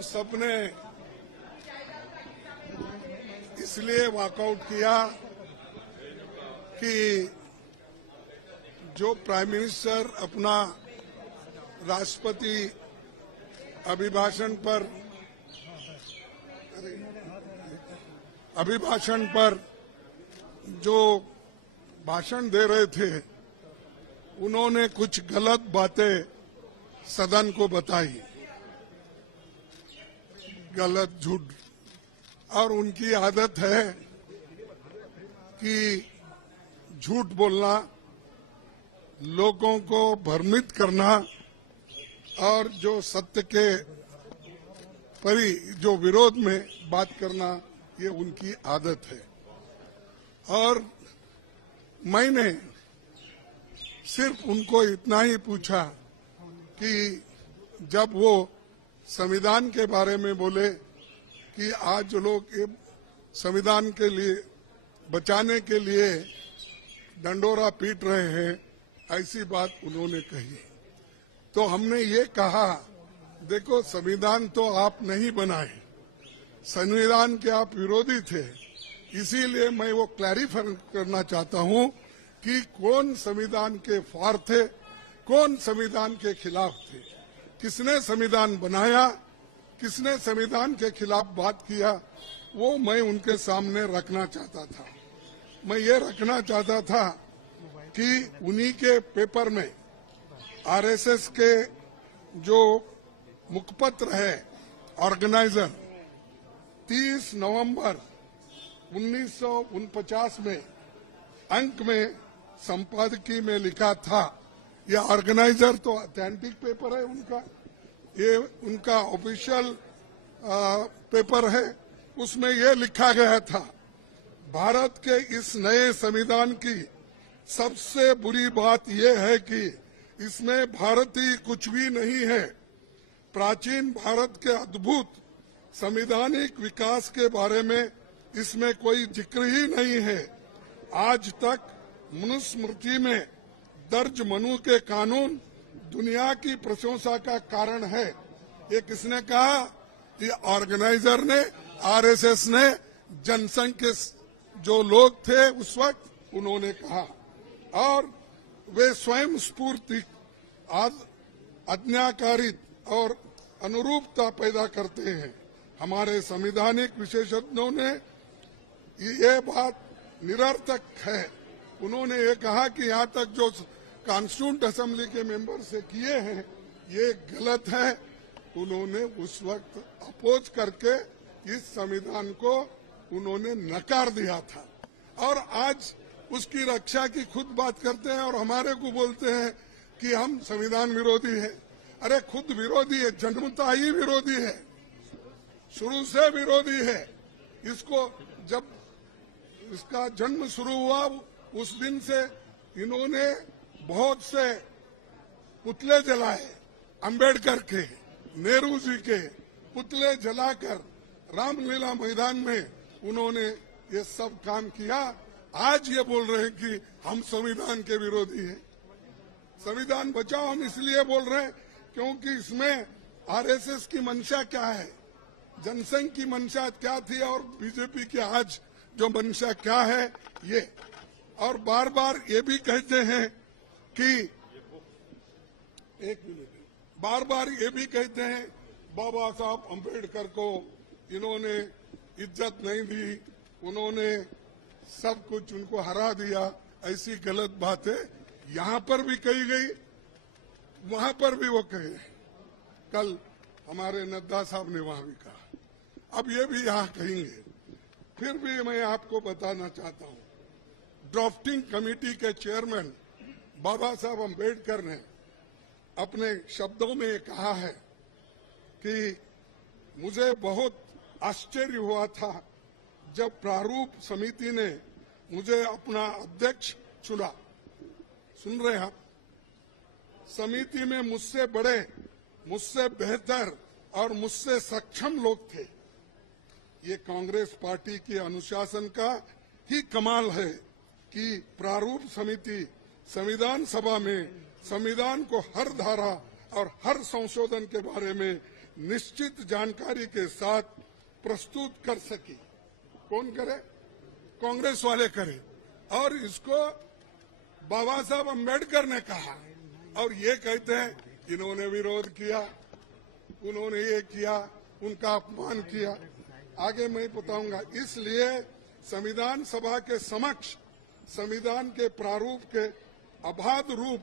हम सबने इसलिए वॉकआउट किया कि जो प्राइम मिनिस्टर अपना राष्ट्रपति अभिभाषण पर जो भाषण दे रहे थे, उन्होंने कुछ गलत बातें सदन को बताई, गलत झूठ, और उनकी आदत है कि झूठ बोलना, लोगों को भ्रमित करना और जो सत्य के जो विरोध में बात करना, ये उनकी आदत है। और मैंने सिर्फ उनको इतना ही पूछा कि जब वो संविधान के बारे में बोले कि आज लोग ये संविधान के लिए बचाने के लिए डंडोरा पीट रहे हैं, ऐसी बात उन्होंने कही। तो हमने ये कहा, देखो संविधान तो आप नहीं बनाए, संविधान के आप विरोधी थे, इसीलिए मैं वो क्लैरिफाई करना चाहता हूं कि कौन संविधान के फार थे, कौन संविधान के खिलाफ थे, किसने संविधान बनाया, किसने संविधान के खिलाफ बात किया, वो मैं उनके सामने रखना चाहता था। मैं ये रखना चाहता था कि उन्हीं के पेपर में आरएसएस के जो मुखपत्र है ऑर्गेनाइजर 30 नवंबर 1949 में अंक में संपादकीय में लिखा था। ये ऑर्गेनाइजर तो ऑथेंटिक पेपर है उनका, ये उनका ऑफिशियल पेपर है। उसमें ये लिखा गया था, भारत के इस नए संविधान की सबसे बुरी बात यह है कि इसमें भारतीय कुछ भी नहीं है। प्राचीन भारत के अद्भुत संवैधानिक विकास के बारे में इसमें कोई जिक्र ही नहीं है। आज तक मनुस्मृति में दर्ज मनु के कानून दुनिया की प्रशंसा का कारण है। ये किसने कहा? ये ऑर्गेनाइजर ने, आरएसएस ने, जनसंघ के जो लोग थे उस वक्त उन्होंने कहा, और वे स्वयं स्फूर्ति आज्ञाकारित और अनुरूपता पैदा करते हैं। हमारे संवैधानिक विशेषज्ञों ने ये बात निरर्थक है। उन्होंने ये कहा कि यहाँ तक जो कॉन्स्टिट्यूंट असेंबली के मेंबर से किए हैं ये गलत है। उन्होंने उस वक्त अपोज करके इस संविधान को उन्होंने नकार दिया था, और आज उसकी रक्षा की खुद बात करते हैं और हमारे को बोलते हैं कि हम संविधान विरोधी है। अरे खुद विरोधी है, जन्मता ही विरोधी है, शुरू से विरोधी है। इसको जब इसका जन्म शुरू हुआ उस दिन से इन्होंने बहुत से पुतले जलाए, अंबेडकर के, नेहरू जी के पुतले जलाकर रामलीला मैदान में उन्होंने ये सब काम किया। आज ये बोल रहे हैं कि हम संविधान के विरोधी हैं। संविधान बचाओ हम इसलिए बोल रहे हैं क्योंकि इसमें आरएसएस की मंशा क्या है, जनसंघ की मंशा क्या थी और बीजेपी की आज जो मंशा क्या है ये। और बार बार ये भी कहते हैं कि बार बार ये भी कहते हैं बाबा साहब अम्बेडकर को इन्होंने इज्जत नहीं दी, उन्होंने सब कुछ उनको हरा दिया। ऐसी गलत बातें यहाँ पर भी कही गई, वहां पर भी वो कहे। कल हमारे नड्डा साहब ने वहां भी कहा, अब ये भी यहाँ कहेंगे। फिर भी मैं आपको बताना चाहता हूँ, ड्राफ्टिंग कमेटी के चेयरमैन बाबा साहब अम्बेडकर ने अपने शब्दों में कहा है कि मुझे बहुत आश्चर्य हुआ था जब प्रारूप समिति ने मुझे अपना अध्यक्ष चुना। सुन रहे हैं आप? समिति में मुझसे बड़े, मुझसे बेहतर और मुझसे सक्षम लोग थे। ये कांग्रेस पार्टी के अनुशासन का ही कमाल है कि प्रारूप समिति संविधान सभा में संविधान को हर धारा, और हर संशोधन के बारे में निश्चित जानकारी के साथ प्रस्तुत कर सके। कौन करे? कांग्रेस वाले करे। और इसको बाबा साहब अम्बेडकर ने कहा और ये कहते हैं इन्होंने विरोध किया, उन्होंने ये किया, उनका अपमान किया। आगे मैं बताऊंगा। इसलिए संविधान सभा के समक्ष संविधान के प्रारूप के अबाध रूप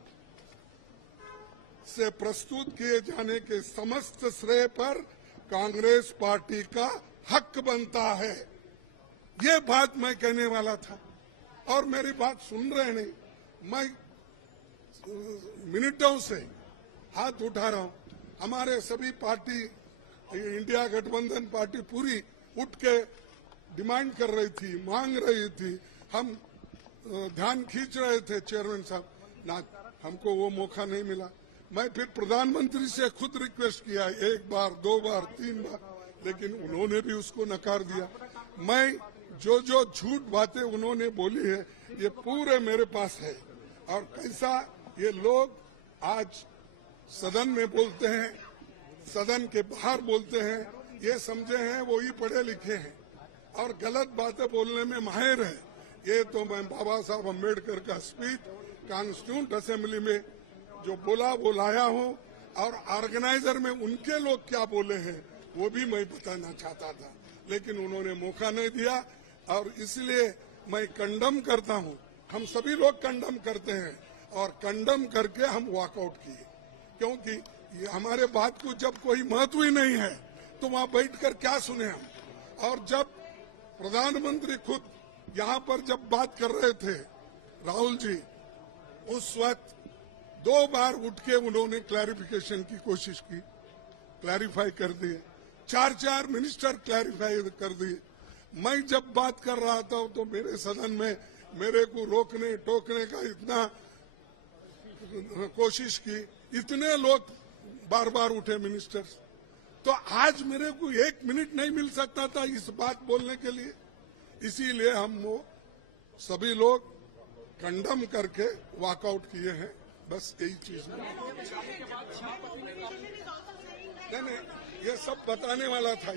से प्रस्तुत किए जाने के समस्त श्रेय पर कांग्रेस पार्टी का हक बनता है। ये बात मैं कहने वाला था और मेरी बात सुन रहे नहीं। मैं मिनटों से हाथ उठा रहा हूं। हमारे सभी पार्टी, इंडिया गठबंधन पार्टी पूरी उठ के डिमांड कर रही थी, मांग रही थी। हम ध्यान खींच रहे थे चेयरमैन साहब, ना हमको वो मौका नहीं मिला। मैं फिर प्रधानमंत्री से खुद रिक्वेस्ट किया, 1 बार 2 बार 3 बार, लेकिन उन्होंने भी उसको नकार दिया। मैं जो झूठ बातें उन्होंने बोली है ये पूरे मेरे पास है। और कैसा ये लोग आज सदन में बोलते हैं, सदन के बाहर बोलते हैं, ये समझे हैं वो ही पढ़े लिखे हैं और गलत बातें बोलने में माहिर है। ये तो मैं बाबा साहब अम्बेडकर का स्पीच कॉन्स्टिट्यूंट असेंबली में जो बोला वो लाया हूं और ऑर्गेनाइजर में उनके लोग क्या बोले हैं वो भी मैं बताना चाहता था, लेकिन उन्होंने मौका नहीं दिया। और इसलिए मैं कंडम करता हूं, हम सभी लोग कंडम करते हैं और कंडम करके हम वॉकआउट किए, क्योंकि ये हमारे बात को जब कोई महत्व ही नहीं है तो वहां बैठकर क्या सुने हम। और जब प्रधानमंत्री खुद यहाँ पर जब बात कर रहे थे राहुल जी, उस वक्त 2 बार उठ के उन्होंने क्लैरिफिकेशन की कोशिश की, क्लैरिफाई कर दिए। 4 मिनिस्टर क्लैरिफाई कर दिए। मैं जब बात कर रहा था तो मेरे सदन में मेरे को रोकने टोकने का इतना कोशिश की, इतने लोग बार बार उठे मिनिस्टर्स। तो आज मेरे को 1 मिनट नहीं मिल सकता था इस बात बोलने के लिए। इसीलिए हम वो सभी लोग कंडम करके वॉकआउट किए हैं। बस यही चीज नहीं, ये सब बताने वाला था।